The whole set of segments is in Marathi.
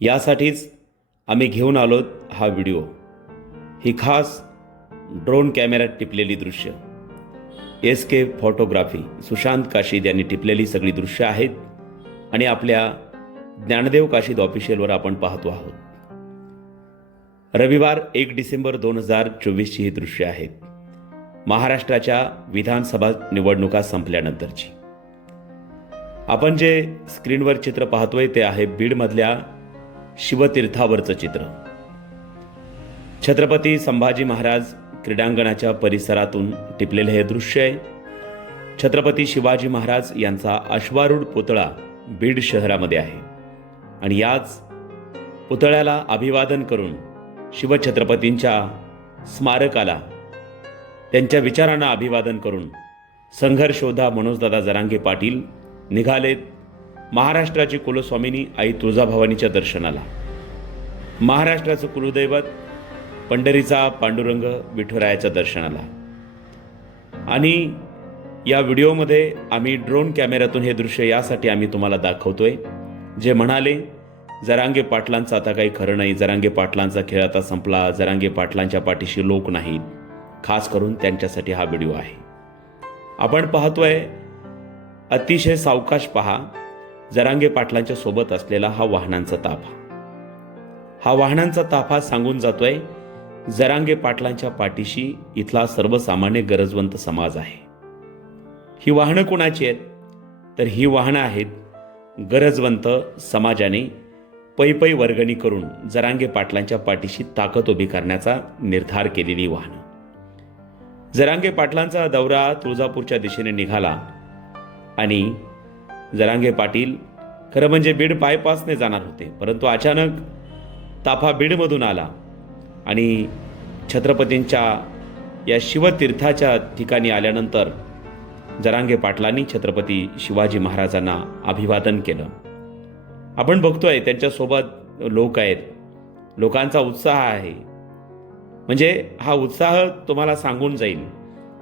यासाठीच आम्ही घेऊन आलोत हा व्हिडिओ. ही खास ड्रोन कॅमेऱ्यात टिपलेली दृश्य. S K photography Sushant Kashid यांनी टिपलेली सगळी दृश्य आहेत आणि आपल्या ज्ञानदेव काशीद ऑफिशियलवर आपण पाहतो आहोत. रविवार एक डिसेंबर दोन हजार चोवीसची ही दृश्य आहेत महाराष्ट्राच्या विधानसभा निवडणुका संपल्यानंतरची. आपण जे स्क्रीनवर चित्र पाहतोय ते आहे बीडमधल्या शिवतीर्थावरचं चित्र. छत्रपती संभाजी महाराज क्रीडांगणाच्या परिसरातून टिपलेलं हे दृश्य आहे. छत्रपती शिवाजी महाराज यांचा अश्वारूढ पुतळा बीड शहरामध्ये आहे. आणि याच पुतळ्याला अभिवादन करून शिवछत्रपतींच्या स्मारकाला त्यांच्या विचारांना अभिवादन करून संघर्षोधा मनोजदादा जरांगे पाटील निघालेत. महाराष्ट्राची कुलस्वामिनी आई तुळजाभवानीच्या दर्शनाला. महाराष्ट्राचं कुलदैवत पंढरीचा पांडुरंग विठुरायाच्या दर्शनाला. आणि या व्हिडिओमध्ये आम्ही ड्रोन कॅमेऱ्यातून हे दृश्य यासाठी आम्ही तुम्हाला दाखवतोय. जे म्हणाले जरांगे पाटलांचं आता काही खरं नाही जरांगे पाटलांचा खेळ आता संपला जरांगे पाटलांच्या पाठीशी लोक नाहीत. खास करून त्यांच्यासाठी हा व्हिडिओ आहे. आपण पाहतोय अतिशय सावकाश पहा. जरांगे पाटलांच्या सोबत असलेला हा वाहनांचा ताफा. हा वाहनांचा ताफा सांगून जातोय जरांगे पाटलांच्या पाठीशी इथला सर्वसामान्य गरजवंत समाज आहे. ही वाहनं कोणाची आहेत? तर ही वाहनं आहेत गरजवंत समाजाने पै पै वर्गणी करून जरांगे पाटलांच्या पाठीशी ताकद उभी करण्याचा निर्धार केलेली वाहनं. जरांगे पाटलांचा दौरा तुळजापूरच्या दिशेने निघाला आणि जरांगे पाटील खरं म्हणजे बीड बायपासने जाणार होते परंतु अचानक ताफा बीडमधून आला आणि छत्रपतींच्या या शिवतीर्थाच्या ठिकाणी आल्यानंतर जरांगे पाटलांनी छत्रपती शिवाजी महाराजांना अभिवादन केलं. आपण बघतोय त्यांच्यासोबत लोक आहेत लोकांचा उत्साह आहे. म्हणजे हा उत्साह तुम्हाला सांगून जाईल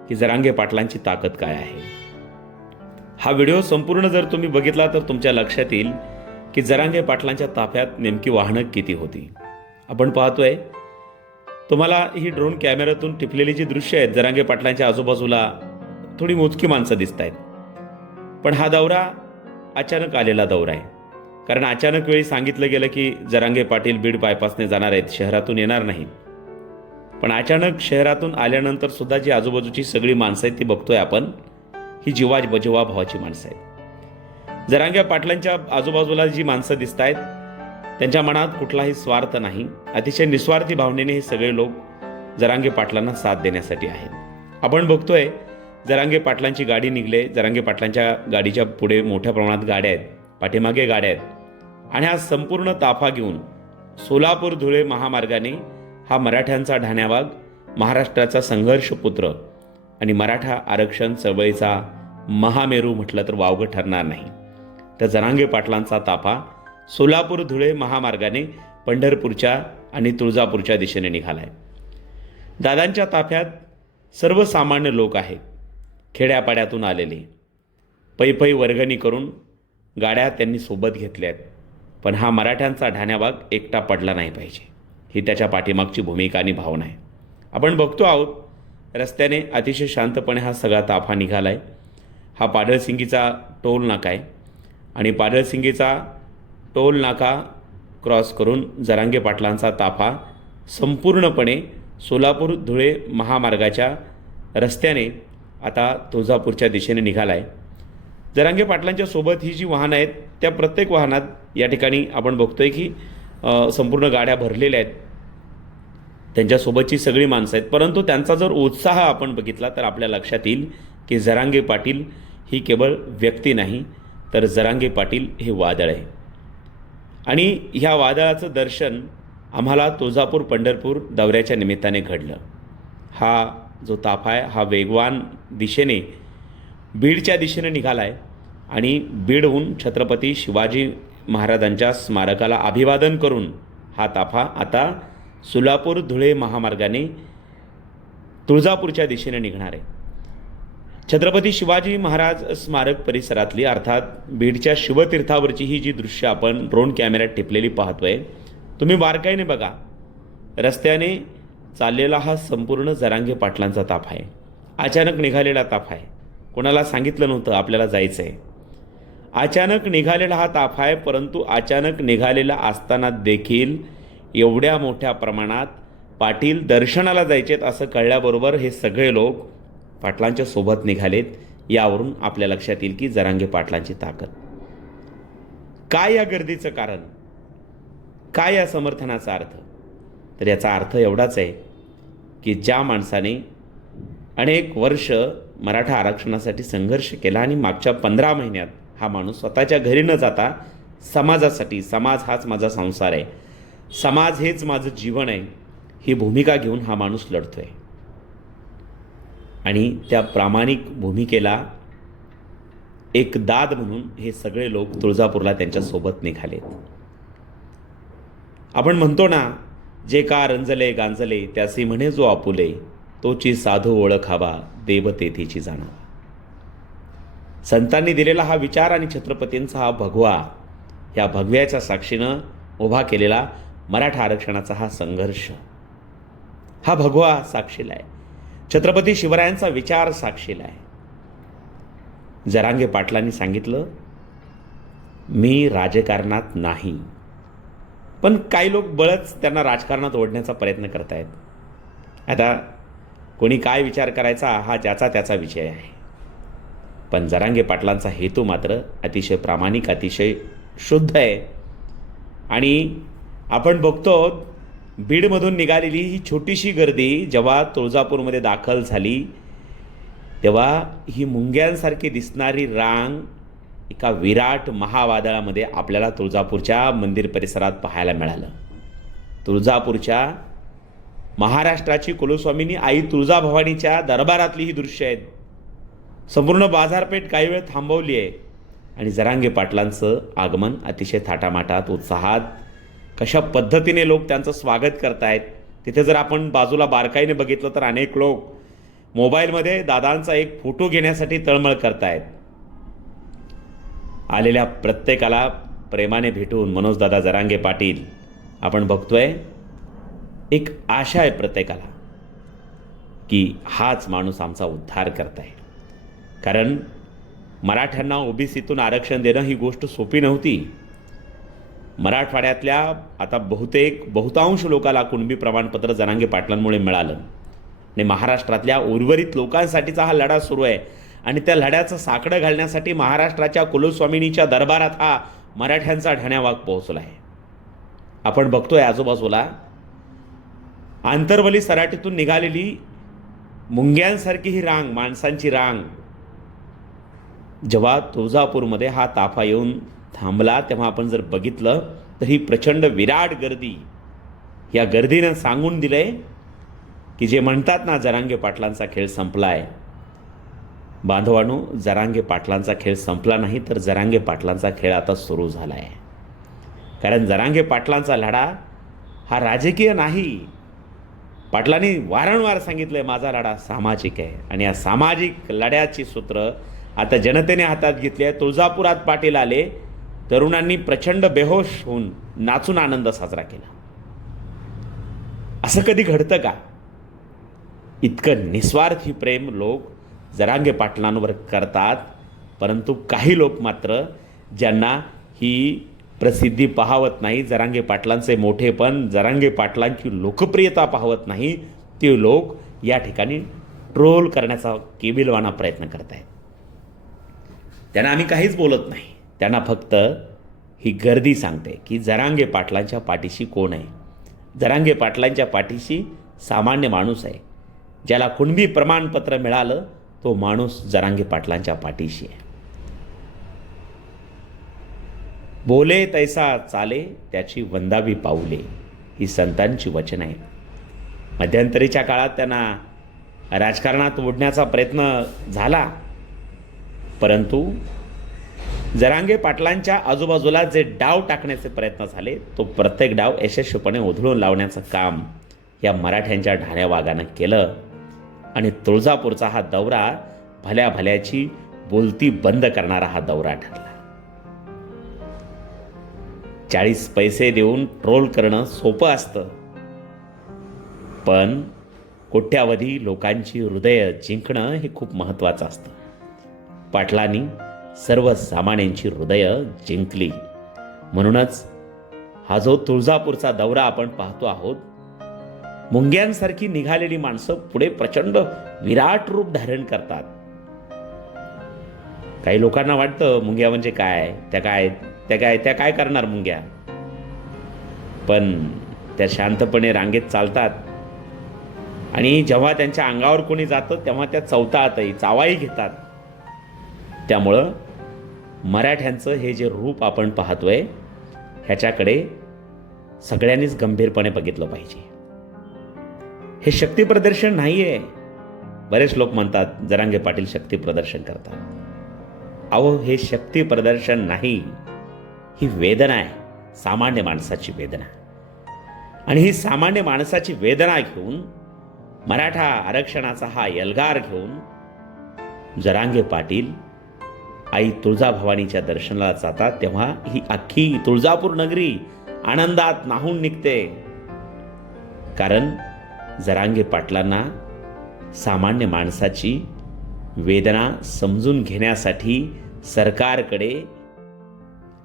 की जरांगे पाटलांची ताकद काय आहे. हा व्हिडिओ संपूर्ण जर तुम्ही बघितला तर तुमच्या लक्षात येईल की जरांगे पाटलांच्या ताफ्यात नेमकी वाहनं किती होती. आपण पाहतोय तुम्हाला ही ड्रोन कॅमेऱ्यातून टिपलेली जी दृश्य आहेत जरांगे पाटलांच्या आजूबाजूला थोडी मोजकी माणसं दिसत आहेत पण हा दौरा अचानक आलेला दौरा आहे. कारण अचानक वेळी सांगितलं गेलं की जरांगे पाटील बीड बायपासने जाणार आहेत शहरातून येणार नाही पण अचानक शहरातून आल्यानंतर सुद्धा जी आजूबाजूची सगळी माणसं आहेत ती बघतोय आपण. ही जीवा बजवा भावाची माणसं आहेत. जरांग्या पाटलांच्या आजूबाजूला जी माणसं दिसत आहेत त्यांच्या मनात कुठलाही स्वार्थ नाही. अतिशय निस्वार्थी भावनेने हे सगळे लोक जरांगे पाटलांना साथ देण्यासाठी आहेत. आपण बघतोय जरांगे पाटलांची गाडी निघले जरांगे पाटलांच्या गाडीच्या पुढे मोठ्या प्रमाणात गाड्या आहेत पाठीमागे गाड्या आहेत. आणि हा संपूर्ण ताफा घेऊन सोलापूर धुळे महामार्गाने हा मराठ्यांचा ढाण्यावाग महाराष्ट्राचा संघर्षपुत्र आणि मराठा आरक्षण चळवळीचा महामेरू म्हटलं तर वावगं ठरणार नाही. त्या जरांगे पाटलांचा ताफा सोलापूर धुळे महामार्गाने पंढरपूरच्या आणि तुळजापूरच्या दिशेने निघालाय. दादांच्या ताफ्यात सर्वसामान्य लोक आहेत. खेड्यापाड्यातून आलेले. पै पै वर्गणी करून गाड्या त्यांनी सोबत घेतल्या आहेत पण हा मराठ्यांचा ढाण्याबाग एकटा पडला नाही पाहिजे. ही त्याच्या पाठीमागची भूमिका आणि भावना आहे. आपण बघतो आहोत रस्त्याने अतिशय शांतपणे हा सगळा ताफा निघाला आहे हा पाडळसिंगीचा टोल नाका आहे. आणि पाडळसिंगीचा टोल नाका क्रॉस करून जरांगे पाटलांचा ताफा संपूर्णपणे सोलापूर धुळे महामार्गाच्या रस्त्याने आता तुळजापूरच्या दिशेने निघाला आहे जरांगे पाटलांच्या सोबत ही जी वाहनं आहेत त्या प्रत्येक वाहनात या ठिकाणी आपण बघतोय की संपूर्ण गाड्या भरलेल्या आहेत. त्यांच्यासोबतची सगळी माणसं आहेत. परंतु त्यांचा जर उत्साह आपण बघितला तर आपल्या लक्षात येईल की जरांगे पाटील ही केवळ व्यक्ती नाही तर जरांगे पाटील हे वादळ आहे. आणि ह्या वादळाचं दर्शन आम्हाला तुळजापूर पंढरपूर दौऱ्याच्या निमित्ताने घडलं. हा जो ताफा आहे हा वेगवान दिशेने बीडच्या दिशेने निघाला आहे आणि बीडहून छत्रपती शिवाजी महाराजांच्या स्मारकाला अभिवादन करून हा ताफा आता सोलापूर धुळे महामार्गाने तुळजापूरच्या दिशेने निघणार. आहे छत्रपती शिवाजी महाराज स्मारक परिसरातली अर्थात बीडच्या शिवतीर्थावरची ही जी दृश्य आपण ड्रोन कॅमेऱ्यात टिपलेली पाहतोय तुम्ही बारकाईने बघा. रस्त्याने चाललेला हा संपूर्ण जरांगे पाटलांचा ताफ आहे. अचानक निघालेला ताफ आहे. कोणाला सांगितलं नव्हतं आपल्याला जायचं आहे अचानक निघालेला हा ताफ आहे परंतु अचानक निघालेला असताना देखील एवढ्या मोठ्या प्रमाणात पाटील दर्शनाला जायचेत असं कळल्याबरोबर हे सगळे लोक पाटलांच्या सोबत निघालेत. यावरून आपल्या लक्षात येईल की जरांगे पाटलांची ताकद. काय या गर्दीचं कारण? काय या समर्थनाचा अर्थ? तर याचा अर्थ एवढाच आहे की ज्या माणसाने अनेक वर्ष मराठा आरक्षणासाठी संघर्ष केला आणि मागच्या पंधरा महिन्यात हा माणूस स्वतःच्या घरी न जाता समाजासाठी समाज हाच माझा संसार आहे. समाज हेच माझं जीवन आहे. ही भूमिका घेऊन हा माणूस लढतोय. आणि त्या प्रामाणिक भूमिकेला एक दाद म्हणून हे सगळे लोक तुळजापूरला त्यांच्यासोबत निघालेत. आपण म्हणतो ना जे का रंजले गांजले त्यासी म्हणे जो आपुले तोची साधू ओळखावा देवतेथीची जाणावा. संतांनी दिलेला हा विचार आणि छत्रपतींचा हा भगवा या भगव्याच्या साक्षीनं उभा केलेला मराठा आरक्षणाचा हा संघर्ष. हा भगवा साक्षीला आहे. छत्रपती शिवरायांचा विचार साक्षीला आहे. जरांगे पाटलांनी सांगितलं मी राजकारणात नाही पण काही लोक बळच त्यांना राजकारणात ओढण्याचा प्रयत्न करतायत. आता कोणी काय विचार करायचा हा ज्याचा त्याचा विषय आहे. पण जरांगे पाटलांचा हेतू मात्र अतिशय प्रामाणिक अतिशय शुद्ध आहे. आणि आपण बघतो बीडमधून निघालेली ही छोटीशी गर्दी जेव्हा तुळजापूरमध्ये दाखल झाली तेव्हा ही मुंग्यांसारखी दिसणारी रांग एका विराट महावादळामध्ये आपल्याला तुळजापूरच्या मंदिर परिसरात पाहायला मिळालं. तुळजापूरच्या महाराष्ट्राची कुलस्वामिनी आई तुळजाभवानीच्या दरबारातली ही दृश्य आहेत. संपूर्ण बाजारपेठ काही वेळ थांबवली आहे आणि जरांगे पाटलांचं आगमन अतिशय थाटामाटात उत्साहात कशा पद्धतीने लोक त्यांचं स्वागत करतायत? तिथे जर आपण बाजूला बारकाईने बघितलं तर अनेक लोक मोबाईलमध्ये दादांचा एक फोटो घेण्यासाठी तळमळ करतायत. आलेल्या प्रत्येकाला प्रेमाने भेटून मनोजदादा जरांगे पाटील आपण बघतोय एक आशा आहे प्रत्येकाला की हाच माणूस आमचा उद्धार करताय. कारण मराठ्यांना ओबीसीतून आरक्षण देणं ही गोष्ट सोपी नव्हती. मराठवाड्यातल्या आता बहुतेक बहुतांश लोकाला कुणबी प्रमाणपत्र जनांगे पाटलांमुळे मिळालं. आणि महाराष्ट्रातल्या उर्वरित लोकांसाठीचा हा लढा सुरू आहे. आणि त्या लढ्याचं साकडं घालण्यासाठी महाराष्ट्राच्या कुलस्वामिनीच्या दरबारात हा मराठ्यांचा ढाण्यावाग पोहोचला आहे. आपण बघतोय आजूबाजूला आंतरवली सराटीतून निघालेली मुंग्यांसारखी ही रांग माणसांची रांग. जेव्हा तुळजापूरमध्ये हा ताफा येऊन थांबला तेव्हा आपण जर बघितलं तर ही प्रचंड विराट गर्दी या गर्दीनं सांगून दिलंय की जे म्हणतात ना जरांगे पाटलांचा खेळ संपला आहे बांधवानू जरांगे पाटलांचा खेळ संपला नाही तर जरांगे पाटलांचा खेळ आता सुरू झाला आहे कारण जरांगे पाटलांचा लढा हा राजकीय नाही. पाटलांनी वारंवार सांगितलं आहे माझा लढा सामाजिक आहे. आणि या सामाजिक लढ्याची सूत्र आता जनतेने हातात घेतली आहे तुळजापुरात पाटील आले तरुणांनी प्रचंड बेहोश होऊन नाचून आनंद साजरा केला. असं कधी घडतं का? इतकं निस्वार्थी प्रेम लोक जरांगे पाटलांवर करतात परंतु काही लोक मात्र ज्यांना ही प्रसिद्धी पाहवत नाही जरांगे पाटलांचे मोठेपण जरांगे पाटलांची लोकप्रियता पाहवत नाही ते लोक या ठिकाणी ट्रोल करण्याचा केबिलवाना प्रयत्न करत आहेत त्यांना आम्ही काहीच बोलत नाही. त्यांना फक्त ही गर्दी सांगते की जरांगे पाटलांच्या पाठीशी कोण आहे? जरांगे पाटलांच्या पाठीशी सामान्य माणूस आहे. ज्याला कुणबी प्रमाणपत्र मिळालं तो माणूस जरांगे पाटलांच्या पाठीशी आहे. बोले तैसा चाले त्याची वंदावी पाऊले ही संतांची वचन आहे. मध्यंतरीच्या काळात त्यांना राजकारणात ओढण्याचा प्रयत्न झाला परंतु जरांगे पाटलांच्या आजूबाजूला जे डाव टाकण्याचे प्रयत्न झाले तो प्रत्येक डाव यशस्वीपणे उधळून लावण्याचं काम या मराठ्यांच्या ढाण्या वाघानं केलं. आणि तुळजापूरचा हा दौरा भल्या भल्याची बोलती बंद करणारा हा दौरा ठरला. चाळीस पैसे देऊन ट्रोल करणं सोपं असतं. पण कोट्यावधी लोकांची हृदय जिंकणं हे खूप महत्वाचं असतं. पाटलांनी सर्वसामान्यांची हृदय जिंकली. म्हणूनच हा जो तुळजापूरचा दौरा आपण पाहतो आहोत मुंग्यांसारखी निघालेली माणसं पुढे प्रचंड विराट रूप धारण करतात. काही लोकांना वाटतं मुंग्या म्हणजे काय? त्या काय? त्या काय? त्या काय करणार मुंग्या? पण त्या शांतपणे रांगेत चालतात. आणि जेव्हा त्यांच्या अंगावर कोणी जातं तेव्हा त्या चवतातही चावाही घेतात. त्यामुळं मराठ्यांचं हे जे रूप आपण पाहतोय ह्याच्याकडे सगळ्यांनीच गंभीरपणे बघितलं पाहिजे. हे शक्ती प्रदर्शन नाही आहे बरेच लोक म्हणतात जरांगे पाटील शक्ती प्रदर्शन करतात. अहो हे शक्ती प्रदर्शन नाही. ही वेदना आहे. सामान्य माणसाची वेदना. आणि ही सामान्य माणसाची वेदना घेऊन मराठा आरक्षणाचा हा एल्गार घेऊन जरांगे पाटील आई तुळजाभवानीच्या दर्शनाला जातात तेव्हा ही अख्खी तुळजापूर नगरी आनंदात नाहून निघते. कारण जरांगे पाटलांना सामान्य माणसाची वेदना समजून घेण्यासाठी सरकारकडे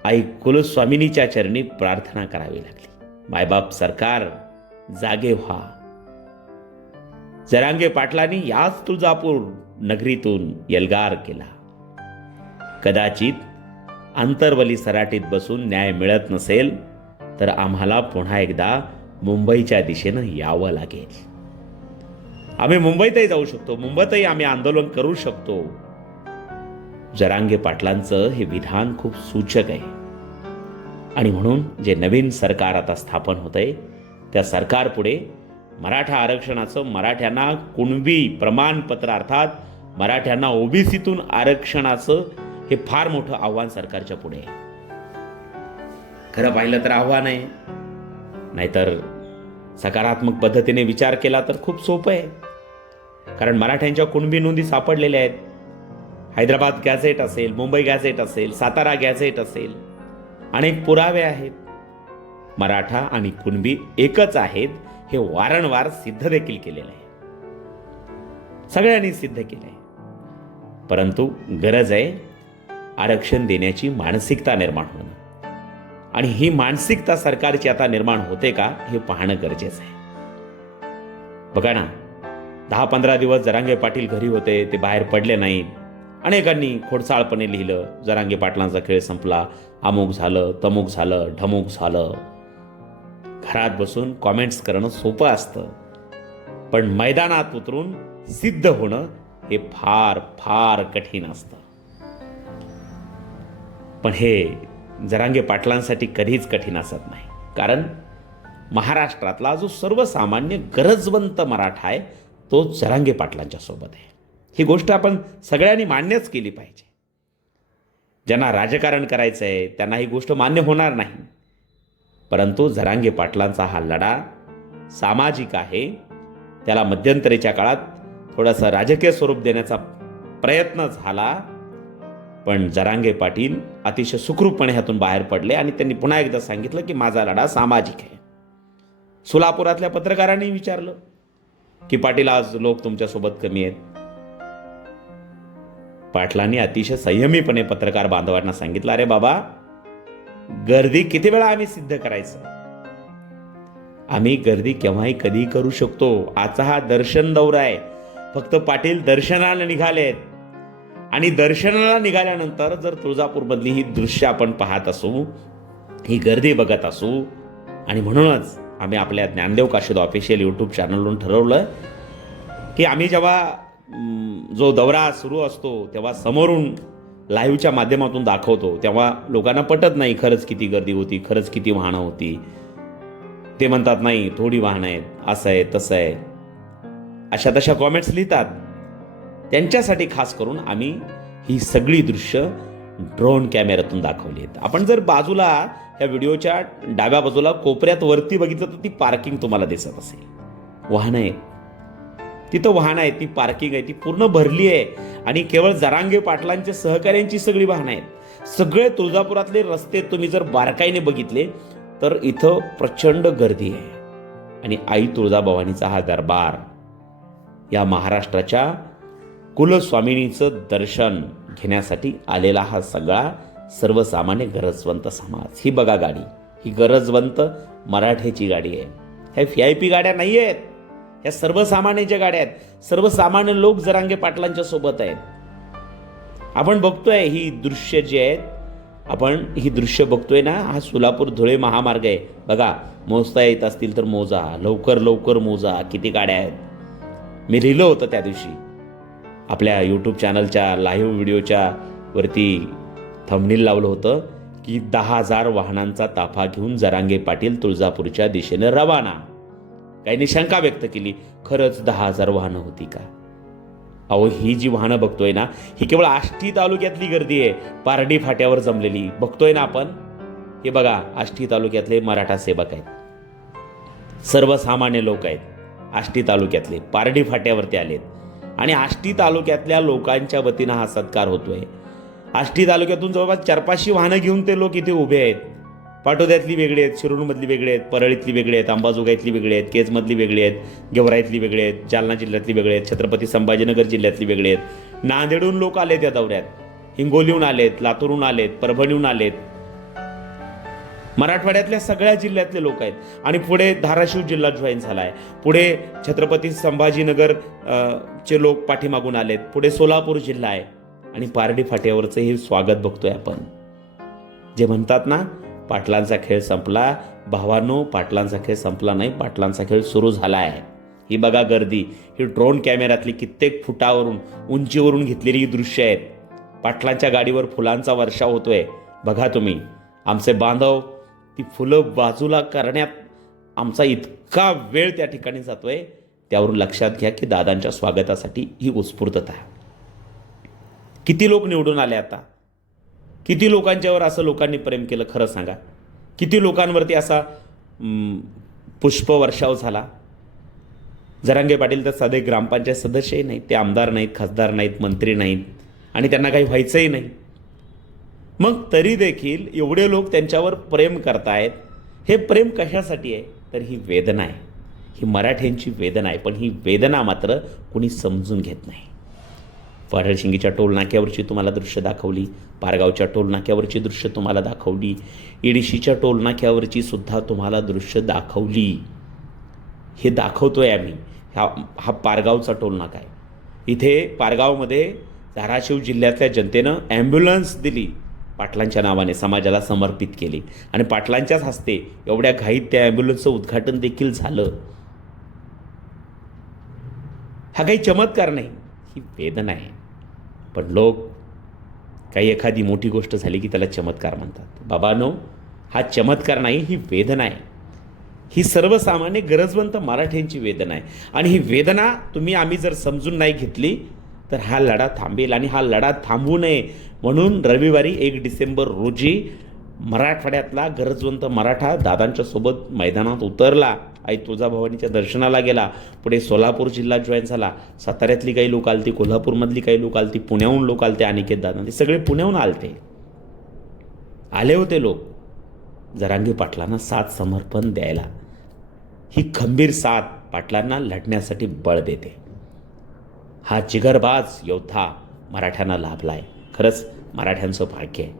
आई कुलस्वामिनीच्या चरणी प्रार्थना करावी लागली. मायबाप सरकार जागे व्हा. जरांगे पाटलांनी याच तुळजापूर नगरीतून यलगार केला. कदाचित आंतरवली सराटीत बसून न्याय मिळत नसेल तर आम्हाला पुन्हा एकदा मुंबईच्या दिशेनं यावं लागेल. आम्ही मुंबईतही जाऊ शकतो मुंबईतही आम्ही आंदोलन करू शकतो. जरांगे पाटलांचं हे विधान खूप सूचक आहे. आणि म्हणून जे नवीन सरकार आता स्थापन होतंय त्या सरकारपुढे मराठा आरक्षणाचं मराठ्यांना कुणबी प्रमाणपत्र अर्थात मराठ्यांना ओबीसीतून आरक्षणाचं हे फार मोठं आव्हान सरकारच्या पुढे आहे. खरं पाहिलं तर आव्हान आहे. नाहीतर सकारात्मक पद्धतीने विचार केला तर खूप सोपं आहे. कारण मराठ्यांच्या कुणबी नोंदी सापडलेल्या आहेत. हैदराबाद गॅझेट असेल मुंबई गॅझेट असेल सातारा गॅझेट असेल अनेक पुरावे आहेत. मराठा आणि कुणबी एकच आहेत हे वारंवार सिद्ध देखील केलेलं आहे. सगळ्यांनी सिद्ध केलं आहे परंतु गरज आहे आरक्षण देण्याची मानसिकता निर्माण होणं. आणि ही मानसिकता सरकारची आता निर्माण होते का हे पाहणं गरजेचं आहे. बघा ना दहा पंधरा दिवस जरांगे पाटील घरी होते ते बाहेर पडले नाहीत. अनेकांनी खोडसाळपणे लिहिलं जरांगे पाटलांचा खेळ संपला अमुक झालं तमुक झालं ढमुक झालं. घरात बसून कॉमेंट्स करणं सोपं असतं. पण मैदानात उतरून सिद्ध होणं हे फार फार कठीण असतं. पण हे जरांगे पाटलांसाठी कधीच कठीण असत नाही. कारण महाराष्ट्रातला जो सर्वसामान्य गरजवंत मराठा आहे तो जरांगे पाटलांच्या सोबत आहे. ही गोष्ट आपण सगळ्यांनी मान्यच केली पाहिजे. ज्यांना राजकारण करायचं आहे त्यांना ही गोष्ट मान्य होणार नाही. परंतु जरांगे पाटलांचा हा लढा सामाजिक आहे. त्याला मध्यंतरीच्या काळात थोडंसं राजकीय स्वरूप देण्याचा प्रयत्न झाला. पण जरांगे पाटील अतिशय सुखरूपपणे ह्यातून बाहेर पडले आणि त्यांनी पुन्हा एकदा सांगितलं की माझा लढा सामाजिक आहे. सोलापुरातल्या पत्रकारांनी विचारलं की पाटील आज लोक तुमच्यासोबत कमी आहेत. पाटलांनी अतिशय संयमीपणे पत्रकार बांधवांना सांगितलं अरे बाबा गर्दी किती वेळा आम्ही सिद्ध करायचं? आम्ही गर्दी केव्हाही कधी करू शकतो? आजचा हा दर्शन दौरा आहे. फक्त पाटील दर्शनाला निघालेत. आणि दर्शनाला निघाल्यानंतर जर तुळजापूरमधली ही दृश्य आपण पाहत असू ही गर्दी बघत असू आणि म्हणूनच आम्ही आपल्या ज्ञानदेव काशीद ऑफिशियल यूट्यूब चॅनलवरून ठरवलं की आम्ही जेव्हा जो दौरा सुरू असतो तेव्हा समोरून लाईव्हच्या माध्यमातून दाखवतो तेव्हा लोकांना पटत नाही खरंच किती गर्दी होती खरंच किती वाहनं होती. ते म्हणतात नाही थोडी वाहनं आहेत असं आहे तसं आहे. अशा तशा कॉमेंट्स लिहितात. त्यांच्यासाठी खास करून आम्ही ही सगळी दृश्य ड्रोन कॅमेऱ्यातून दाखवली आहेत. आपण जर बाजूला ह्या व्हिडिओच्या डाव्या बाजूला कोपऱ्यात वरती बघितलं तर ती पार्किंग तुम्हाला दिसत असेल. वाहनं आहेत. तिथं वाहनं आहेत ती पार्किंग आहे ती पूर्ण भरली आहे. आणि केवळ जरांगे पाटलांच्या सहकाऱ्यांची सगळी वाहनं आहेत. सगळे तुळजापुरातले रस्ते तुम्ही जर बारकाईने बघितले तर इथं प्रचंड गर्दी आहे. आणि आई तुळजाभवानीचा हा दरबार या महाराष्ट्राच्या कुलस्वामिनीचं दर्शन घेण्यासाठी आलेला हा सगळा सर्वसामान्य गरजवंत समाज. ही बघा गाडी. ही गरजवंत मराठ्याची गाडी आहे. ह्या व्ही आय पी गाड्या नाही आहेत. ह्या सर्वसामान्यांच्या गाड्या आहेत सर्वसामान्य लोक जरांगे पाटलांच्या सोबत आहेत. आपण बघतोय ही दृश्य जी आहेत आपण ही दृश्य बघतोय ना हा सोलापूर धुळे महामार्ग आहे. बघा मोजता येत असतील तर मोजा लवकर लवकर मोजा किती गाड्या आहेत. मी लिहिलं होतं त्या दिवशी. आपल्या यूट्यूब चॅनलच्या लाईव्ह व्हिडिओच्या वरती थंबनील लावलं होतं की दहा हजार वाहनांचा ताफा घेऊन जरांगे पाटील तुळजापूरच्या दिशेने रवाना. काहींनी शंका व्यक्त केली खरंच दहा हजार वाहनं होती का? अहो ही जी वाहनं बघतोय ना ही केवळ आष्टी तालुक्यातली गर्दी आहे. पारडी फाट्यावर जमलेली. बघतोय ना आपण? हे बघा आष्टी तालुक्यातले मराठा सेवक आहेत. सर्वसामान्य लोक आहेत. आष्टी तालुक्यातले पारडी फाट्यावरती आलेत. आणि आष्टी तालुक्यातल्या लोकांच्या वतीनं हा सत्कार होतोय. आष्टी तालुक्यातून जवळपास चार पाचशे वाहनं घेऊन ते लोक इथे उभे आहेत. पाटोद्यातली वेगळी आहेत शिरूरमधली वेगळी आहेत परळीतली वेगळी आहेत अंबाजोगाईतली वेगळी आहेत केजमधली वेगळी आहेत गेवराईतली वेगळी आहेत जालना जिल्ह्यातली वेगळी आहेत छत्रपती संभाजीनगर जिल्ह्यातली वेगळी आहेत. नांदेडहून लोक आलेत या दौऱ्यात. हिंगोलीहून आलेत लातूरहून आलेत परभणीहून आलेत. मराठवाड्यातल्या सगळ्या जिल्ह्यातले लोक आहेत. आणि पुढे धाराशिव जिल्हा जॉईन झाला आहे पुढे छत्रपती संभाजीनगर चे लोक पाठीमागून आलेत. पुढे सोलापूर जिल्हा आहे. आणि पारडी फाट्यावरचं हे स्वागत बघतोय आपण. जे म्हणतात ना पाटलांचा खेळ संपला. भावानो पाटलांचा खेळ संपला नाही पाटलांचा खेळ सुरू झाला आहे ही बघा गर्दी. ही ड्रोन कॅमेऱ्यातली कित्येक फुटावरून उंचीवरून घेतलेली ही दृश्य आहेत. पाटलांच्या गाडीवर फुलांचा वर्षाव होतोय. बघा तुम्ही. आमचे बांधव ती फुलं बाजूला करण्यात आमचा इतका वेळ त्या ठिकाणी जातोय त्यावरून लक्षात घ्या की दादांच्या स्वागतासाठी ही उत्स्फूर्तता आहे. किती लोक निवडून आले आता? किती लोकांच्यावर असं लोकांनी प्रेम केलं खरं सांगा? किती लोकांवरती असा पुष्पवर्षाव झाला? जरांगे पाटील तर साधे ग्रामपंचायत सदस्यही नाहीत ते आमदार नाहीत खासदार नाहीत मंत्री नाहीत आणि त्यांना काही व्हायचंही नाही. मग तरी देखील एवढे लोक त्यांच्यावर प्रेम करतायत. हे प्रेम कशासाठी आहे? तर ही वेदना आहे. ही मराठ्यांची वेदना आहे. पण ही वेदना मात्र कुणी समजून घेत नाही. वाढळशिंगीच्या टोलनाक्यावरची तुम्हाला दृश्य दाखवली. पारगावच्या टोलनाक्यावरची दृश्य तुम्हाला दाखवली. इडिशीच्या टोलनाक्यावरची सुद्धा तुम्हाला दृश्य दाखवली. हे दाखवतो आहे आम्ही. हा हा पारगावचा टोलनाका आहे. इथे पारगावमध्ये धाराशिव जिल्ह्यातल्या जनतेनं ॲम्ब्युलन्स दिली. पाटलांच्या नावाने समाजाला समर्पित केली. आणि पाटलांच्याच हस्ते एवढ्या घाईत त्या ॲम्ब्युलन्सचं उद्घाटन देखील झालं. हा काही चमत्कार नाही ही वेदना आहे. पण लोक काही एखादी मोठी गोष्ट झाली की त्याला चमत्कार म्हणतात. बाबानो हा चमत्कार नाही ही वेदना आहे. ही सर्वसामान्य गरजवंत मराठ्यांची वेदना आहे. आणि ही वेदना तुम्ही आम्ही जर समजून नाही घेतली तर हा लढा थांबेल आणि हा लढा थांबू नये म्हणून रविवारी एक डिसेंबर रोजी मराठवाड्यातला गरजवंत मराठा दादांच्या सोबत मैदानात उतरला. आई तुळजाभवानीच्या दर्शनाला गेला. पुढे सोलापूर जिल्हा जॉईन झाला. साताऱ्यातली काही लोक आलती कोल्हापूरमधली काही लोक आलती पुण्याहून लोक आलते अनिकेत दादा ते सगळे पुण्याहून आलते. आले होते लोक. जरांगी पाटलांना साथ समर्पण द्यायला. ही खंबीर साथ पाटलांना लढण्यासाठी बळ देते. हा जिगरबाज योद्धा मराठ्यांना लाभला आहे खरंच मराठ्यांचं भाग्य आहे.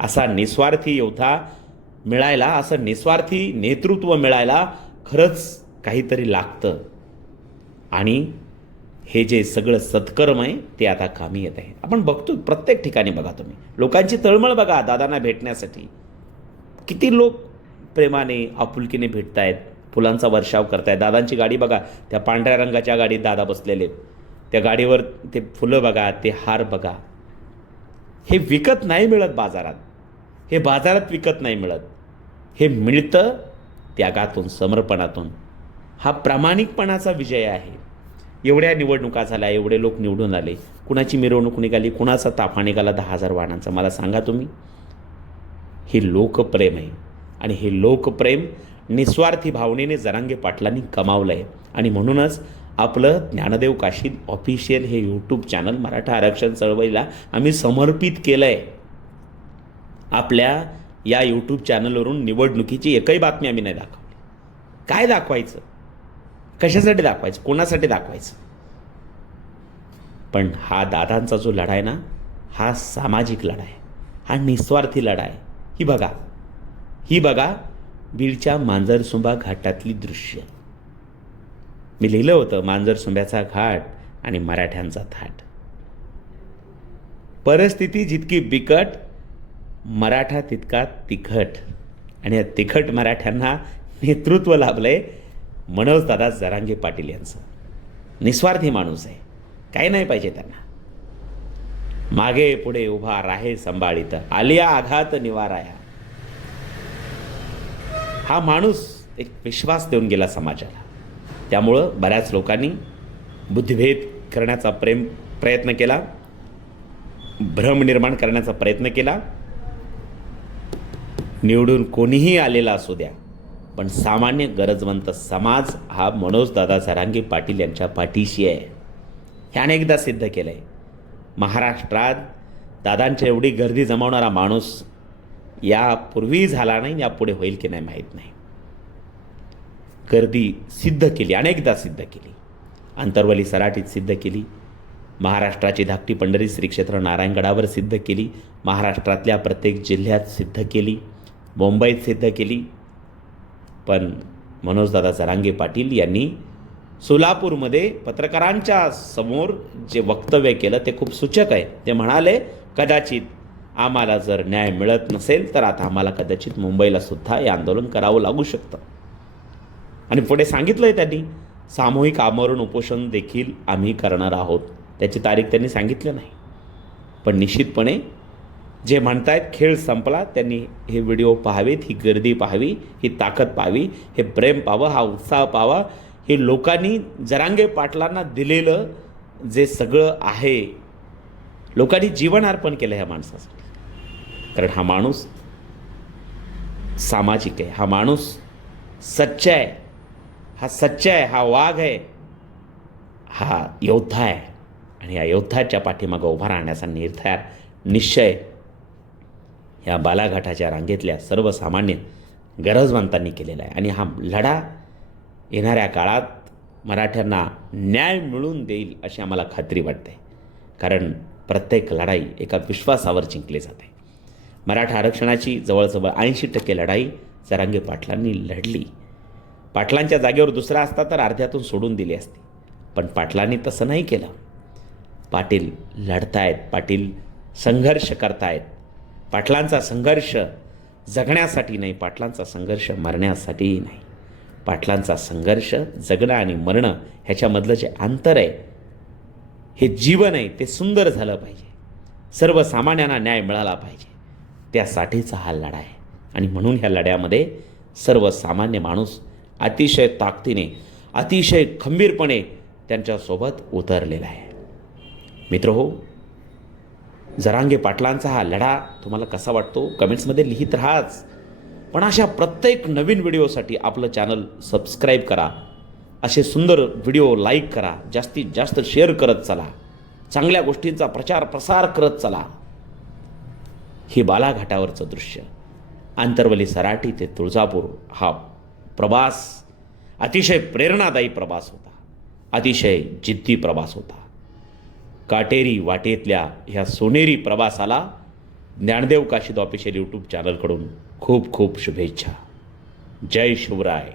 असा निस्वार्थी योद्धा मिळायला असं निस्वार्थी नेतृत्व मिळायला खरंच काहीतरी लागतं. आणि हे जे सगळं सत्कर्म आहे ते आता कामी येत आहे. आपण बघतो प्रत्येक ठिकाणी बघा तुम्ही. लोकांची तळमळ बघा दादांना भेटण्यासाठी. किती लोक प्रेमाने आपुलकीने भेटतायत. फुलांचा वर्षाव करतायत. दादांची गाडी बघा त्या पांढऱ्या रंगाच्या गाडीत दादा बसलेले आहेत. त्या गाडीवर ते फुलं बघा ते हार बघा. हे विकत नाही मिळत बाजारात. हे बाजारात विकत नाही मिळत. हे मिळतं त्यागातून समर्पणातून. हा प्रामाणिकपणाचा विजय आहे. एवढ्या निवडणुका झाल्या एवढे लोक निवडून आले. कुणाची मिरवणूक निघाली कुणाचा ताफा निघाला दहा हजार वाहनांचा? मला सांगा तुम्ही. हे लोकप्रेम आहे. आणि हे लोकप्रेम निस्वार्थी भावनेने जरांगे पाटलांनी कमावलं आहे आणि म्हणूनच आपलं ज्ञानदेव काशीद ऑफिशियल हे यूट्यूब चॅनल मराठा आरक्षण चळवळीला आम्ही समर्पित केलं आहे आपल्या या यूट्यूब चॅनलवरून निवडणुकीची एकही बातमी आम्ही नाही दाखवली. काय दाखवायचं? कशासाठी दाखवायचं? कोणासाठी दाखवायचं? पण हा दादांचा जो लढा आहे ना हा सामाजिक लढा आहे हा निस्वार्थी लढा आहे ही बघा ही बघा बीडच्या मांजरसुंबा घाटातली दृश्य. मी लिहिलं होतं मांजर मांजरसुंब्याचा घाट आणि मराठ्यांचा थाट. परिस्थिती जितकी बिकट मराठा तितका तिखट. आणि या तिखट मराठ्यांना नेतृत्व लाभलंय मनोजदादा जरांगे पाटील यांचं. निस्वार्थी माणूस आहे. काही नाही पाहिजे त्यांना. मागे पुढे उभा राहे सांभाळीत. आलिया आघात निवाराया. हा माणूस एक विश्वास देऊन गेला समाजाला. त्यामुळं बऱ्याच लोकांनी बुद्धिभेद करण्याचा प्रेम प्रयत्न केला. भ्रम निर्माण करण्याचा प्रयत्न केला. निवडून कोणीही आलेला असू द्या पण सामान्य गरजवंत समाज हा मनोजदादा झरांगे पाटील यांच्या पाठीशी आहे. हे अनेकदा सिद्ध केलं आहे महाराष्ट्रात दादांच्या एवढी गर्दी जमावणारा माणूस यापूर्वी झाला नाही यापुढे होईल की नाही माहीत नाही. गर्दी सिद्ध केली अनेकदा सिद्ध केली. अंतर्वली सराटीत सिद्ध केली. महाराष्ट्राची धाकटी पंढरी श्रीक्षेत्र नारायणगडावर सिद्ध केली. महाराष्ट्रातल्या प्रत्येक जिल्ह्यात सिद्ध केली. मुंबईत सिद्ध केली. पण मनोजदादा जरांगे पाटील यांनी सोलापूरमध्ये पत्रकारांच्या समोर जे वक्तव्य केलं ते खूप सूचक आहे. ते म्हणाले कदाचित आम्हाला जर न्याय मिळत नसेल तर आता आम्हाला कदाचित मुंबईला सुद्धा हे आंदोलन करावं लागू शकतं. आणि पुढे सांगितलं आहे त्यांनी सामूहिक आमरण उपोषण देखील आम्ही करणार आहोत. त्याची तारीख त्यांनी सांगितलं नाही. पण निश्चितपणे जे म्हणतायत खेळ संपला त्यांनी हे व्हिडिओ पाहावेत ही गर्दी पाहावी ही ताकद पाहावी हे प्रेम पाहावं हा उत्साह पाहावा. हे लोकांनी जरांगे पाटलांना दिलेलं जे सगळं आहे लोकांनी जीवन अर्पण केलं ह्या माणसासाठी कारण हा माणूस सामाजिक आहे हा माणूस सच्चा आहे. हा सच्चा आहे हा वाघ आहे हा योद्धा आहे. आणि या योद्धाच्या पाठीमागं उभा राहण्याचा निर्धार निश्चय ह्या बालाघाटाच्या रांगेतल्या सर्वसामान्य गरजवंतांनी केलेला आहे. आणि हा लढा येणाऱ्या काळात मराठ्यांना न्याय मिळवून देईल अशी आम्हाला खात्री वाटते. कारण प्रत्येक लढाई एका विश्वासावर जिंकली जाते. मराठा आरक्षणाची जवळजवळ ऐंशी टक्के लढाई जरांगे पाटलांनी लढली. पाटलांच्या जागेवर दुसरा असता तर अर्ध्यातून सोडून दिली असती. पण पाटलांनी तसं नाही केलं. पाटील लढतायत पाटील संघर्ष करतायत. पाटलांचा संघर्ष जगण्यासाठी नाही पाटलांचा संघर्ष मरण्यासाठीही नाही. पाटलांचा संघर्ष जगणं आणि मरणं ह्याच्यामधलं जे अंतर आहे हे जीवन आहे ते सुंदर झालं पाहिजे. सर्वसामान्यांना न्याय मिळाला पाहिजे. त्यासाठीचा हा लढा आहे. आणि म्हणून ह्या लढ्यामध्ये सर्वसामान्य माणूस अतिशय ताकदीने अतिशय खंबीरपणे त्यांच्यासोबत उतरलेला आहे. मित्र हो जरांगे पाटलांचा हा लढा तुम्हाला कसा वाटतो? कमेंट्समध्ये लिहित राहाच. पण अशा प्रत्येक नवीन व्हिडिओसाठी आपलं चॅनल सबस्क्राईब करा. असे सुंदर व्हिडिओ लाईक करा. जास्तीत जास्त शेअर करत चला. चांगल्या गोष्टींचा प्रचार प्रसार करत चला. ही बालाघाटावरचं दृश्य. आंतरवली सराटी ते तुळजापूर हा प्रवास अतिशय प्रेरणादायी प्रवास होता. अतिशय जिद्दी प्रवास होता. काटेरी वाटेतल्या ह्या सोनेरी प्रवासाला ज्ञानदेव काशीद ऑफिशियल यूट्यूब चॅनलकडून खूप खूप शुभेच्छा. जय शिवराय.